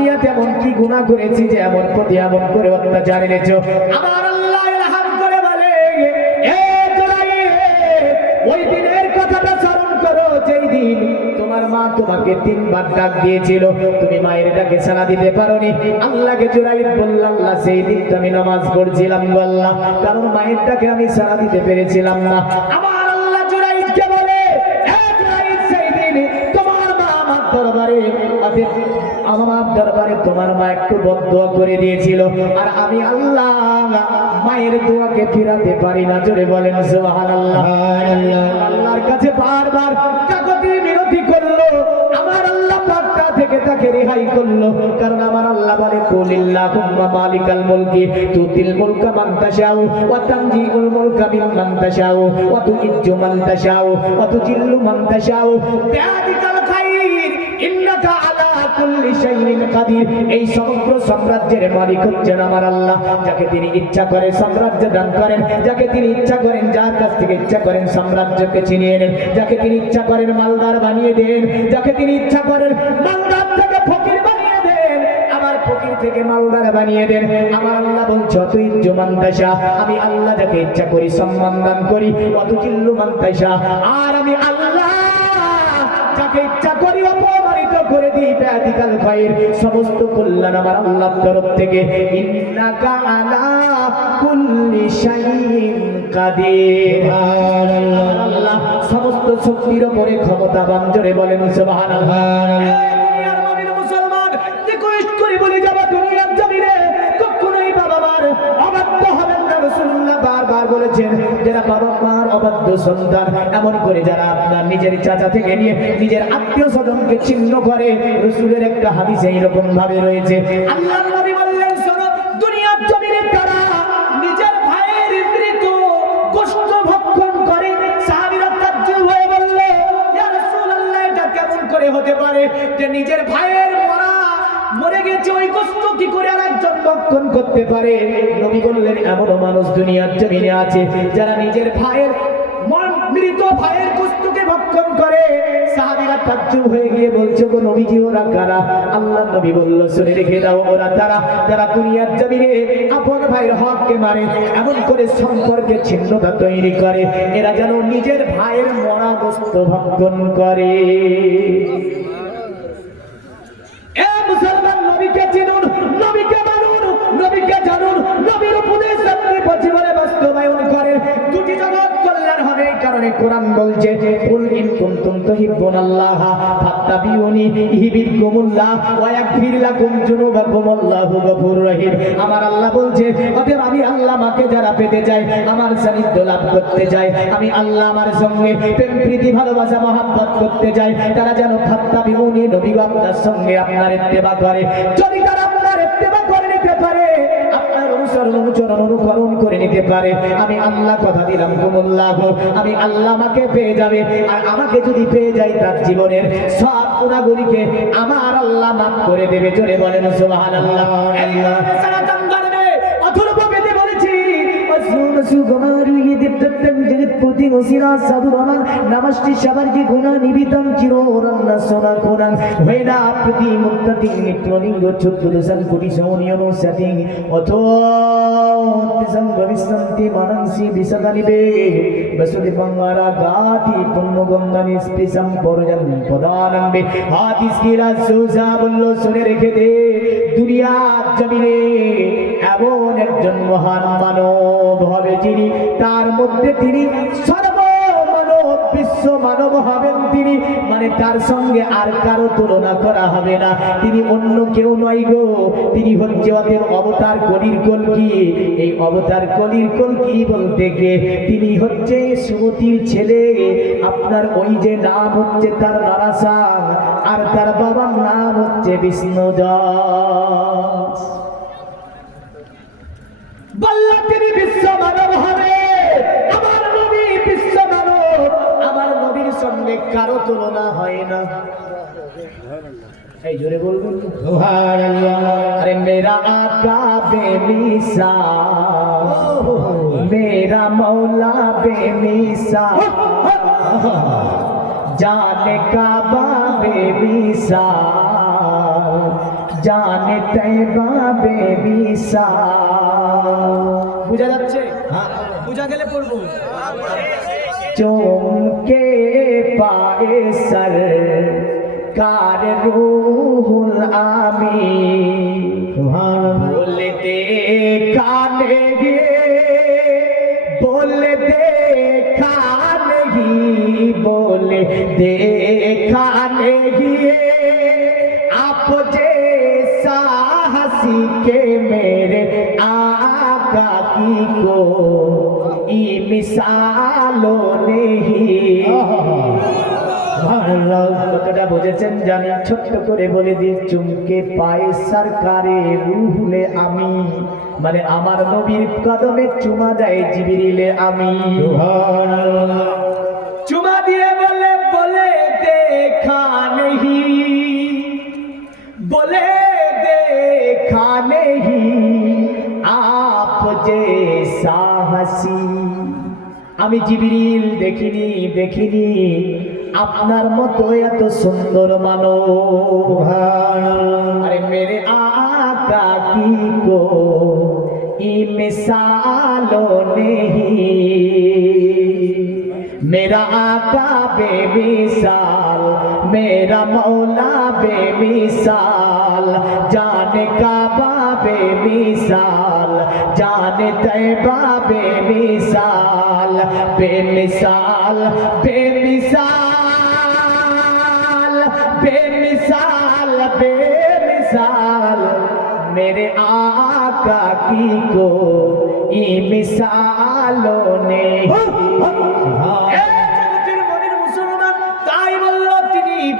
দুনিয়াতে এমন কি গুনাহ করেছি যে এমন প্রতি এমন করে অত্যাচার এনেছো? আমার আল্লাহ ইলহাম করে বলে, এ জুরাইর, ওই দিনের কথাটা স্মরণ করো যেই দিন তোমার মা তোমাকে 3 বার ডাক দিয়েছিল, তুমি মায়ের ডাকে সাড়া দিতে পারোনি। আল্লাহকে জুরাইর বলল, আল্লাহ সেই দিন তো আমি নামাজ পড়ছিলাম গো আল্লাহ, কারণ মায়ের ডাকে আমি সাড়া দিতে পেরেছিলাম না। আমার আল্লাহ জুরাইরকে বলে, এ জুরাইর, সেই দিন তোমার মা আমার দরবারে তোমার মা একটু বদদোয়া করে দিয়েছিল, আর আমি আল্লাহ মায়ের দোয়াকে ফিরাতে পারি না। জোরে বলেন সুবহানাল্লাহ। আল্লাহর কাছে বারবার কাকুতি মিনতি করলো, আমার আল্লাহ পাকটা থেকে তাকে রেহাই করলো, কারণ আমার আল্লাহ বলে, কুলিল্লাহুম্মা মালিকাল মুলকি তুতিল মুলকা মান তাশাউ ওয়া তানজিউল মুলকা মিম্মান তাশাউ ওয়া তুইজ্জু মান তাশাউ ওয়া তুজিল্লু মান তাশাউ বিয়াদিকাল খায়র ইন্নাকা আলা কুল্লি শাইইন কাদির। এই সমগ্র সাম্রাজ্যের মালিক হচ্ছেন আমার আল্লাহ। যাকে তিনি ইচ্ছা করে সাম্রাজ্য দান করেন, যাকে তিনি ইচ্ছা করেন যার কাছ থেকে ইচ্ছা করেন সাম্রাজ্যকে ছিনিয়ে নেন, যাকে তিনি ইচ্ছা করেন মালদার বানিয়ে দেন, যাকে তিনি ইচ্ছা করেন মালদার থেকে ফকির বানিয়ে দেন, আবার ফকির থেকে মালদার বানিয়ে দেন। আমার আল্লাহ বলছে, তুই জমান তাশা, আমি আল্লাহ যাকে ইচ্ছা করি সম্মান দান করি, অত চিল্লু মান তাশা, আর আমি আল্লাহ যাকে ইচ্ছা করি অপমানিত করে দিই। বিয়াদিকাল খায়র, সমস্ত কল্যাণ আমার আল্লাহর তরফ থেকে। ইন্নাকা আলা কুল্লি শাইইন কাদির, আল্লাহ সমস্ত শক্তির উপরে ক্ষমতাবান। জোরে বলেন সুবহানাল্লাহ। দুনিয়ার নবীর মুসলমান, রিকোয়েস্ট করে বলে যাবা দুনিয়ার জমিনে কখনোই বাবা মার অবাধ্য হবেন না। রাসূলুল্লাহ বারবার বলেছেন, যারা বাবা মার অবাধ্য সন্তান, এমন করে যারা আপনার নিজের চাচা থেকে নিয়ে নিজের আত্মীয় স্বজনকে ছিন্ন করে, রাসূলের একটা হাদিসে এরকম ভাবে রয়েছে। আল্লাহর নবী বললেন, শোনো, দুনিয়ার জমিনে তারা নিজের ভাইয়ের মৃত গোশত ভক্ষণ করে। সাহাবীরা তাজ্জুব হয়ে বলল, ইয়া রাসূলুল্লাহ, এটা কেমন করে হতে পারে যে নিজের ভাইয়ের মরে গেছে ওই গোশত কি করে আরেকজন ভক্ষণ করতে পারে? নবী বললেন, এমন মানুষ দুনিয়ার জমিনে আছে যারা নিজের ভাইয়ের মৃত ভাইয়ের গোশতকে ভক্ষণ করে। সাহাবীরা তাজ্জুব হয়ে গিয়ে বলছে, গো নবীজি, ওরা কারা? আল্লাহর নবী বলল, শুনে রেখে দাও, ওরা তারা যারা দুনিয়ার জমিনে আপন ভাইয়ের হককে মারে, এমন করে সম্পর্কে ছিন্নতা তৈরি করে, এরা যেন নিজের ভাইয়ের মরা গোশত ভক্ষণ করে। মুসলমান, নবীকে চিনুন, নবীকে মানুন, নবীকে জানুন, নবীর উপদেশ আপনি জীবনে বাস্তবায়ন করেন, দুটি জগৎ কল্যাণ হবে। এই কারণে কোরআন বলছে, কুল ইন কুনতুম তুহিব্বুনাল্লাহ ফাত্তাবিউনি ইউহিব্বুকুমুল্লাহ ওয়া ইয়াগফির লাকুম যুনুবাকুম আল্লাহু গফুরুর রহিম। আমার আল্লাহ বলছে, অতএব আমি আল্লাহ মাকে যারা পেতে চাই, আমার সান্নিধ্য লাভ করতে চাই, আমি আল্লাহ আমার সঙ্গে প্রেম প্রীতি ভালোবাসা মহব্বত করতে চাই, তারা যেন ফাত্তাবিউনি, নবী আপনার সঙ্গে আপনার ইত্তেবা করে। যদি তারা আপনার ইত্তেবা করে নিতে পারে, আপনার অনুকরণ করে নিতে পারে, আমি আল্লাহ কথা দিলাম, কুমুল্লাহ, আমি আল্লাহ আমাকে পেয়ে যাবে। আর আমাকে যদি পেয়ে যাই, তার জীবনের সব গুনাহগুলিকে আমার আল্লাহ মাফ করে দেবে। জোরে বলেন সুবহানাল্লাহ। নামাজটি সবার যে গুনাহ নিবিতম চিরোরান্না সোনা কোনাং হইনা প্রতি মুক্তি নিক্রলিঙ্গ চতুর্দশান কোটি সৌনিয়ন সাতিং অথো ভবিষ্যন্তি মানসি বিসদানিবে বসুদি বাংলা গাতি পুণ্যগন্ধানি স্পৃশম পরজন পদানন্দে। হাদিস কি রাসূল বলল, শুনে রেখে দে, দুনিয়ার জমিনে এমন একজন মহান মানব হবে যিনি, তার মধ্যে তিনি সর্বমানব, বিশ্ব মানব হবেন তিনি, মানে তার সঙ্গে আর কারো তুলনা করা হবে না। তিনি অন্য কেউ নয় গো, তিনি হচ্ছে অতএব অবতার কলির কলকি। এই অবতার কলির কলকি বলতে গিয়ে তিনি হচ্ছে সুমতির ছেলে। আপনার ওই যে নাম হচ্ছে তার নারাসাং, আর তার বাবার নাম হচ্ছে বিষ্ণুদাস। বল্লা তিনি বিশ্ব মানব হবে, আমার নবী বিশ্ব মানব, আমার নবীর সঙ্গে কারো তুলনা হয় না। এই জোরে বলবেন সুবহানাল্লাহ। আরে মেরা আকা বেমিসাল, মেরা মৌলা বেমিসাল, জানে কাবা বেমিসাল, জানে তৈবা বেমিসাল। বুঝা যাচ্ছে? বুঝা গেলে পড়বো। চমকে পায়ে সর কার রুহুল আমিন, বলতে কানে গিয়ে बोले देखा नहीं, बोले देखा नहीं, आप जैसा हंसी के मेरे आका की कोई मिसालों नहीं। কতটা বুঝেছেন জানি, ছোট্ট করে বলে দিই, চুমকে পায়ে সরকারে রুহুলে আমি, মানে আমার নবীর কদমে চুমা দেয় জিবরিলে আমি। চুমা দিয়ে বলে বলে দেখা নেহি, বলে দেখা নেহি, আপ জैसा हंसी, আমি জিবরিল দেখিনি দেখিনি আপনার মতো এত সুন্দর মানব। আরে মেরে আকা কি কো ই মিসালো নেহি, मेरा आका बेमिसाल, मेरा मौला बेमिसाल, जाने काबा बेमिसाल, जाने तैबा बेमिसाल, बेमिसाल बेमिसाल बेमिसाल बेमिसाल, मेरे आका की कोई मिसालों ने।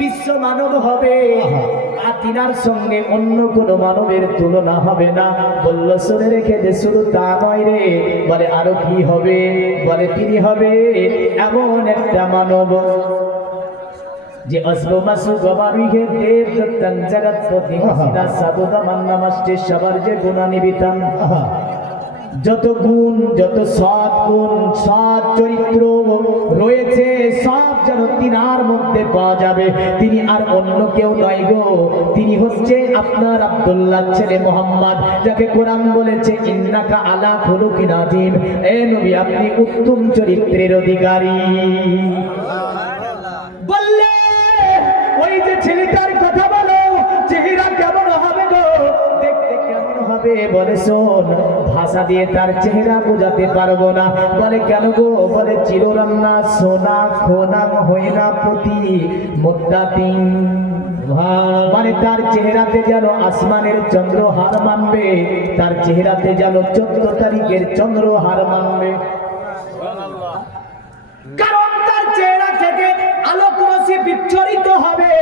বিশ্ব মানব হবে আর তিনার সঙ্গে অন্য কোন মানবের তুলনা হবে না। বলল শুনে রেখে যে শুধু তা নয় রে, বলে আরো কি হবে, বলে তিনি হবে এমন একটা মানব যে অসব মাসু গমারিহে দেব দত্তন জগৎপতি মসিদা সাবুদা মান্নামাষ্টে সবার যে গুণা নিবিতান, যত গুণ যত সৎ গুণ সৎ চরিত্র রয়েছে সব যেন তিনার মধ্যে পাওয়া যাবে। তিনি আর অন্য কেউ নয় গো, তিনি হচ্ছে আপনার আব্দুল্লাহ ছেলে মোহাম্মদ, যাকে কোরআন বলেছে ইন্নাকা আলা খুলুকিন আযীম, এ নবী আপনি উত্তম চরিত্রের অধিকারী। বললে ওই যে ছেলেটার কথা বলো, চেহারা কেমন হবে গো, দেখতে কেমন হবে, বলে শোন ভাষা দিয়ে তার চেহারা বোঝাতে পারবো না। বলে কেন গো, বলে চিররান্না সোনা খোনাম হইনা প্রতি মুদ্দাতিন, মানে তার চেহারাতে যেন আসমানের চন্দ্র হার মানবে, তার চেহারাতে যেন 14 তারিখের চন্দ্র হার মানবে। কারণ তার চেহারা থেকে আলোক রশ্মি বিচ্ছরিত হবে,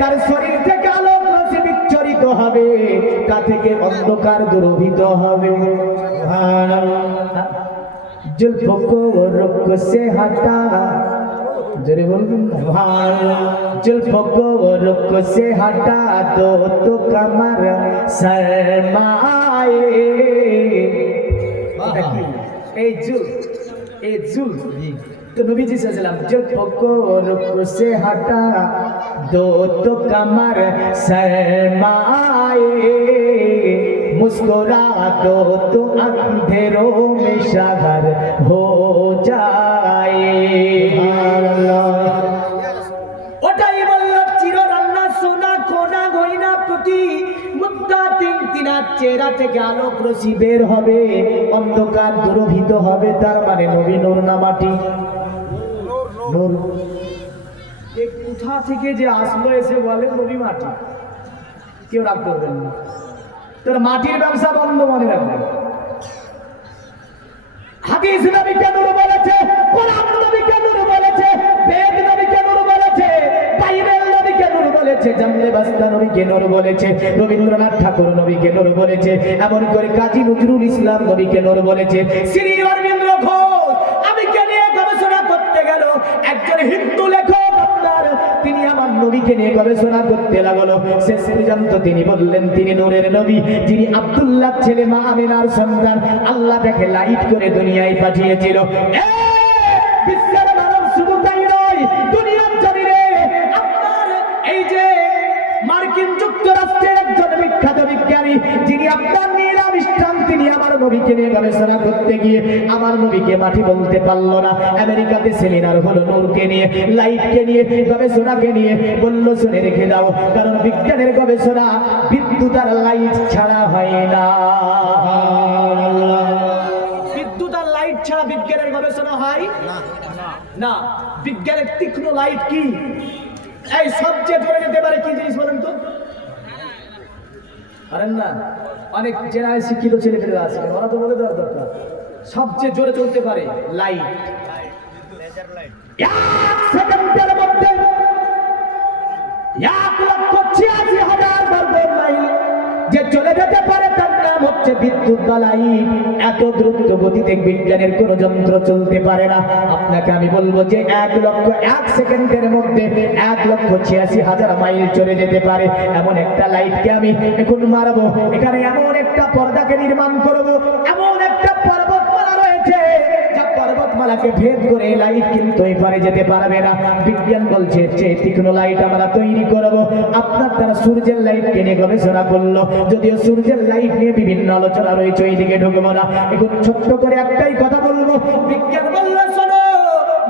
তার শরীর থেকে আলোক রশ্মি বিচ্ছরিত হবে, তা থেকে অন্ধকার দূরভূত হবে। जुल्फों को रुख से हटा, जरे बोलूं जुल्फों को रुख से हटा दो तो कमर शर्माए, ए जुल तो नबी जी सल्लल्लाहु जुल्फों को रुख से हटा दो तो कमर शर्माए, मुस्कुरा दो तो अंधेरों में शहर हो जाए। ওটাই বললাম চিররান্না সোনা কোনা গয়না প্রতি মুদ্দাতিন, তিনার চেহারা থেকে আলোক রশ্মি বের হবে, অন্ধকার দূরভূত হবে, তার মানে নবী নূর না মাটি? নূর। এই কোথা থেকে যে আসলো এসে বলে নবী মাটি, কেউ রাগ করবেন না, তোর মাটির ব্যবসা বন্ধ, মনে রাখবেন। হাদিস নবীকে নূর বলেছে, কোরআন নবীকে নূর বলেছে, বেদ নবীকে নূর বলেছে, বাইবেল নবীকে নূর বলেছে, জামলে বাস্তা নবীকে নূর বলেছে, রবীন্দ্রনাথ ঠাকুর নবীকে নূর বলেছে, এমন করে কাজী নজরুল ইসলাম নবীকে নূর বলেছে। শ্রী অরবিন্দ ঘোষ নবীকে নিয়ে গবেষণা করতে গেল, একজন হিন্দু লেখক তিনি আমার নবীকে নিয়ে গবেষণা করতে লাগলো, শেষ পর্যন্ত তিনি বললেন তিনি নূরের নবী, যিনি আব্দুল্লাহ ছেলে মা আমিনার সন্তান, আল্লাহ তাকে লাইট করে দুনিয়ায় পাঠিয়েছিল। বিশ্বের মানব শুধু তাই নয়, দুনিয়ার জমিনে আপনার এই যে মার্কিন যুক্তরাষ্ট্রের একজন বিখ্যাত নবীকে নিয়ে গবেষণা করতে গিয়ে আমার নবীকে মাটি বলতে পারলো না। আমেরিকাতে সেমিনার হলো নূরকে নিয়ে, লাইটকে নিয়ে, গবেষণাকে নিয়ে, বললো শুনে রেখে দাও, কারণ বিজ্ঞানের গবেষণা বিদ্যুৎ আর লাইট ছাড়া হয় না। বিদ্যুৎ আর লাইট ছাড়া বিজ্ঞানের গবেষণা হয় না। বিজ্ঞানের তীক্ষ্ণ লাইট কি? এই সবচেয়ে জোরে যেতে পারে কি জিনিস বলেন তো? পারেন না? অনেক জেনারেল শিক্ষিত ছেলেপেলেরা আছে, ওরা তো বলে দেওয়ার দরকার। সবচেয়ে জোরে চলতে পারে লাইট। এক সেকেন্ডের মধ্যে 1,86,000 বর্গ মাইল যে চলে যেতে পারে তার নাম হচ্ছে বিদ্যুৎ বা লাইট। এত দ্রুত গতিতে বিজ্ঞানের কোন যন্ত্র চলতে পারে না। আপনাকে আমি বলবো যে 1 সেকেন্ডের মধ্যে 1,86,000 মাইল চলে যেতে পারে এমন একটা লাইটকে আমি এখন মারবো। এখানে এমন একটা পর্দাকে নির্মাণ করব, এমন একটা পর্বতমালা রয়েছে যা পর্বতমালাকে ভেদ করে লাইট কিন্তু এপারে যেতে পারবে না। বিজ্ঞান বলছে যে তীক্ষ্ণ লাইট আমরা তৈরি করব। আপনার দ্বারা সূর্যের লাইটকে নিয়ে গবেষণা করলো, যদিও সূর্যের লাইট নিয়ে বিভিন্ন আলোচনা রয়েছে, ওই দিকে ঢুকবো না। এখন ছোট্ট করে একটাই কথা বলবো, বিজ্ঞান বললো শোনো,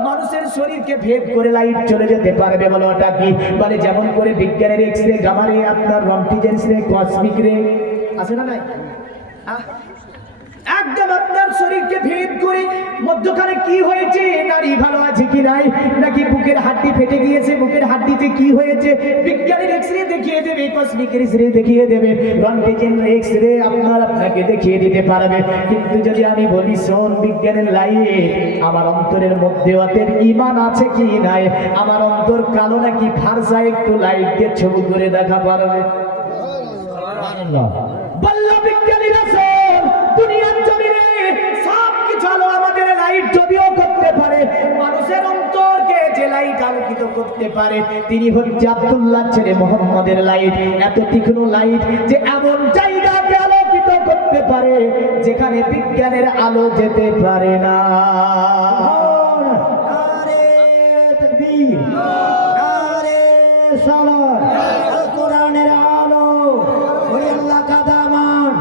মানুষের শরীরকে ভেদ করে লাইট চলে যেতে পারবে। বলো ওটা কি? মানে যেমন করে বিজ্ঞানের এক্স রে, গামা রে, আপনার রন্টিজেন্স রে, কসমিক রে আছে না নাই? একদম আপনার শরীরকে ভেদ করে মধ্যখানে কি হয়েছে, নারী ভালো আছে কি নাই, নাকি বুকের হাড্ডি ফেটে গিয়েছে, বুকের হাড্ডিতে কি হয়েছে, বিজ্ঞানের এক্স-রে দেখিয়ে দেবে, কসমিক এক্স-রে দেখিয়ে দেবে, রন্টিজেন এক্স-রে আপনাকে দেখিয়ে দিতে পারবে। কিন্তু যদি আমি বলি শোন, বিজ্ঞানের লাইট আমার অন্তরের মধ্যে ওদের ঈমান আছে কি নাই, আমার অন্তর কালো নাকি ফারসা, একটু লাইট দিয়ে ছবি করে দেখা পারবে। বল্লা বিজ্ঞানীরা শোন, দুনিয়ার জমিনে সব কিছু আলো আমাদের লাইট যদিও করতে পারে, মানুষের অন্তরকে যে লাইট আলোকিত করতে পারে তিনি হচ্ছে আব্দুল্লাহ ছেলে মোহাম্মদের লাইট। এত তীক্ষ্ণ লাইট যে এমন জায়গাকে আলোকিত করতে পারে যেখানে বিজ্ঞানের আলো যেতে পারে না। আরে তাকবীর, আরে সালাত, কোরআনের আলো, ওই আল্লাহ কা দামান,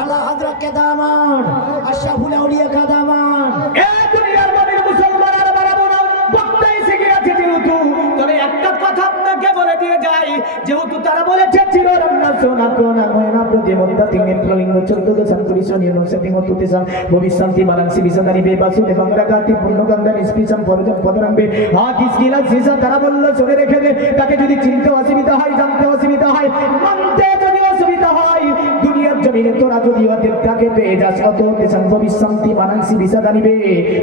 আল্লাহ হযরত কে দামান, আশরাফুল আউলিয়া কা দামান। এ দুনিয়ার মুমিন মুসলমানের বারাবনা বক্তা এসে গেছে যেহেতু, তবে একটা কথা আপনাকে বলে দিয়ে যাই, যেহেতু তারা বলেছে চিররত্ন সোনা কোনা ময়না প্রতিমন্তা তিন প্রলিঙ্গ 14 সানকুরিশন ইউনিভার্সিটি মতুতেসান ভবিষ্যন্তি মালাংসি বিসন্দানি বেবাসু দেবাংরাকাতি পূর্ণগন্ধা নিষ্পিসম পরজম পদরাম্বে হাদিস কিলা সিসা। তারা বলল শুনে রেখে দে, তাকে যদি চিনতে অসুবিধা হয়, জানতে অসুবিধা হয়, মানতে যদি অসুবিধা হয়, দুনিয়ার জমিনে তোরা যদি ওদের তাকে পেয়ে যাস, অত দেশান ভবিষ্যন্তি মালাংসি বিসন্দানি বে,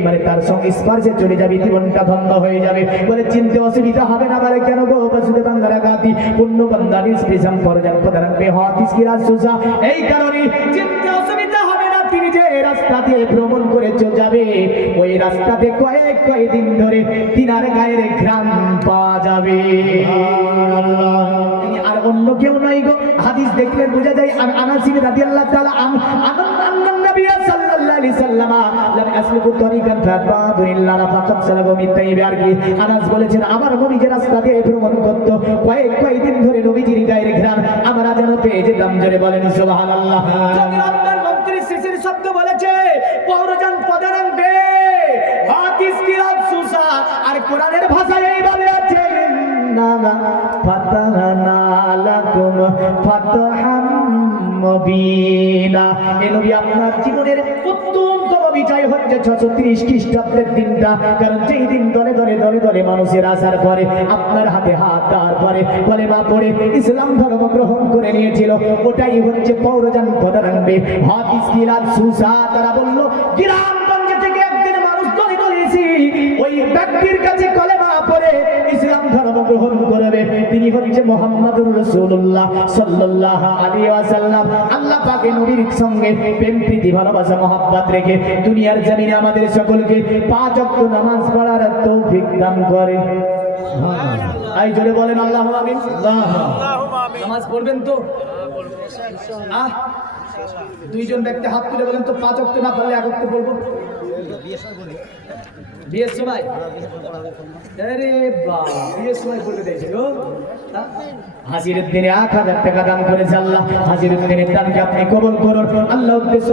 মানে তার সঙ্গে স্পর্শে চলে যাবে, জীবনটা ধন্য হয়ে যাবে। বলে চিনতে অসুবিধা হবে না, বলে কেন গো? বাসুদেব বাংরাকাতি পূর্ণগন্ধা নিষ্পিসম পরজম পদরাম্বে হাদিস কিলা সুসা। এই কারণে চিনতে অসুবিধা হবে না। তিনি যে রাস্তা দিয়ে ভ্রমণ করে যাবে, ওই রাস্তাতে কয়েকদিন ধরে তিনার গায়ের ঘ্রাণ পাওয়া যাবে। আর অন্য কেউ নাই গো। হাদিস দেখলে বোঝা যায়, আনাস রাদিয়াল্লাহু তাআলা আনন্দ নবী সাল্লাল্লাহু আলাইহি সাল্লাম লাম আসলুকু তরিকান ফাবাদু ইল্লা ফাকাত সালাগু মিন তাইয়্যিবার কি। আনাস বলেছেন আমার নবী যে রাস্তা দিয়ে ভ্রমণ করত, কয়েকদিন ধরে নবীজির গায়ের ঘ্রাণ আমরা যেন পেয়ে যেতাম। জোরে বলেন সুবহানাল্লাহ। যদি আপনার মন্ত্রী শিশির শব্দ বলেছে পৌরজান পদারাং বে হাদিস কিরাত সুসা, আর কোরআনের ভাষায় এইভাবে আছে না ফাতাহানা লাকুম ফাতহাম মুবিনা। এই নবী আপনার জীবনের উত্তমতম বিজয় হচ্ছে 630 খ্রিস্টাব্দের দিনটা, কারণ যেই দিন দলে দলে দলে দলে মানুষের আসার পরে আপনার হাতে হাত দেওয়ার পরে কলেমা পড়ে ইসলাম ধর্ম গ্রহণ করে নিয়েছিল, ওটাই হচ্ছে পৌরজান পদারাংবে হাদিস কিরাত সুসা। তারা বলল গ্রামগঞ্জে থেকে একদিন মানুষ দলে দলে এসে ওই ব্যক্তির কাছে কলেমা পড়ে ইসলাম ধর্ম গ্রহণ করবে, তিনি হচ্ছে মুহাম্মদুর রাসূলুল্লাহ সাল্লাল্লাহু আলাইহি ওয়াসাল্লাম। আল্লাহ পাক নবীর সঙ্গে প্রেম প্রীতি ভালোবাসা মহব্বত রেখে দুনিয়ার জমিনে আমাদের সকলকে 5 ওয়াক্ত নামাজ পড়ার তৌফিক দান করে। আই জোরে বলেন আল্লাহু আমিন। নামাজ পড়বেন তো? দুইজন ব্যক্তি হাত তুলে বলেন তো 5 ওয়াক্ত না পড়লে 1 ওয়াক্ত পড়বো। বিয়ের সময়? আরে বাবা, বিয়ের সময় বলে দিয়েছে গো। হাজিরের দিনে 1000 টাকা দান করেছে আল্লাহ, হাজিরের দিনের দানকে আপনি কবুল করুন। আল্লাহ উদ্দেশ্য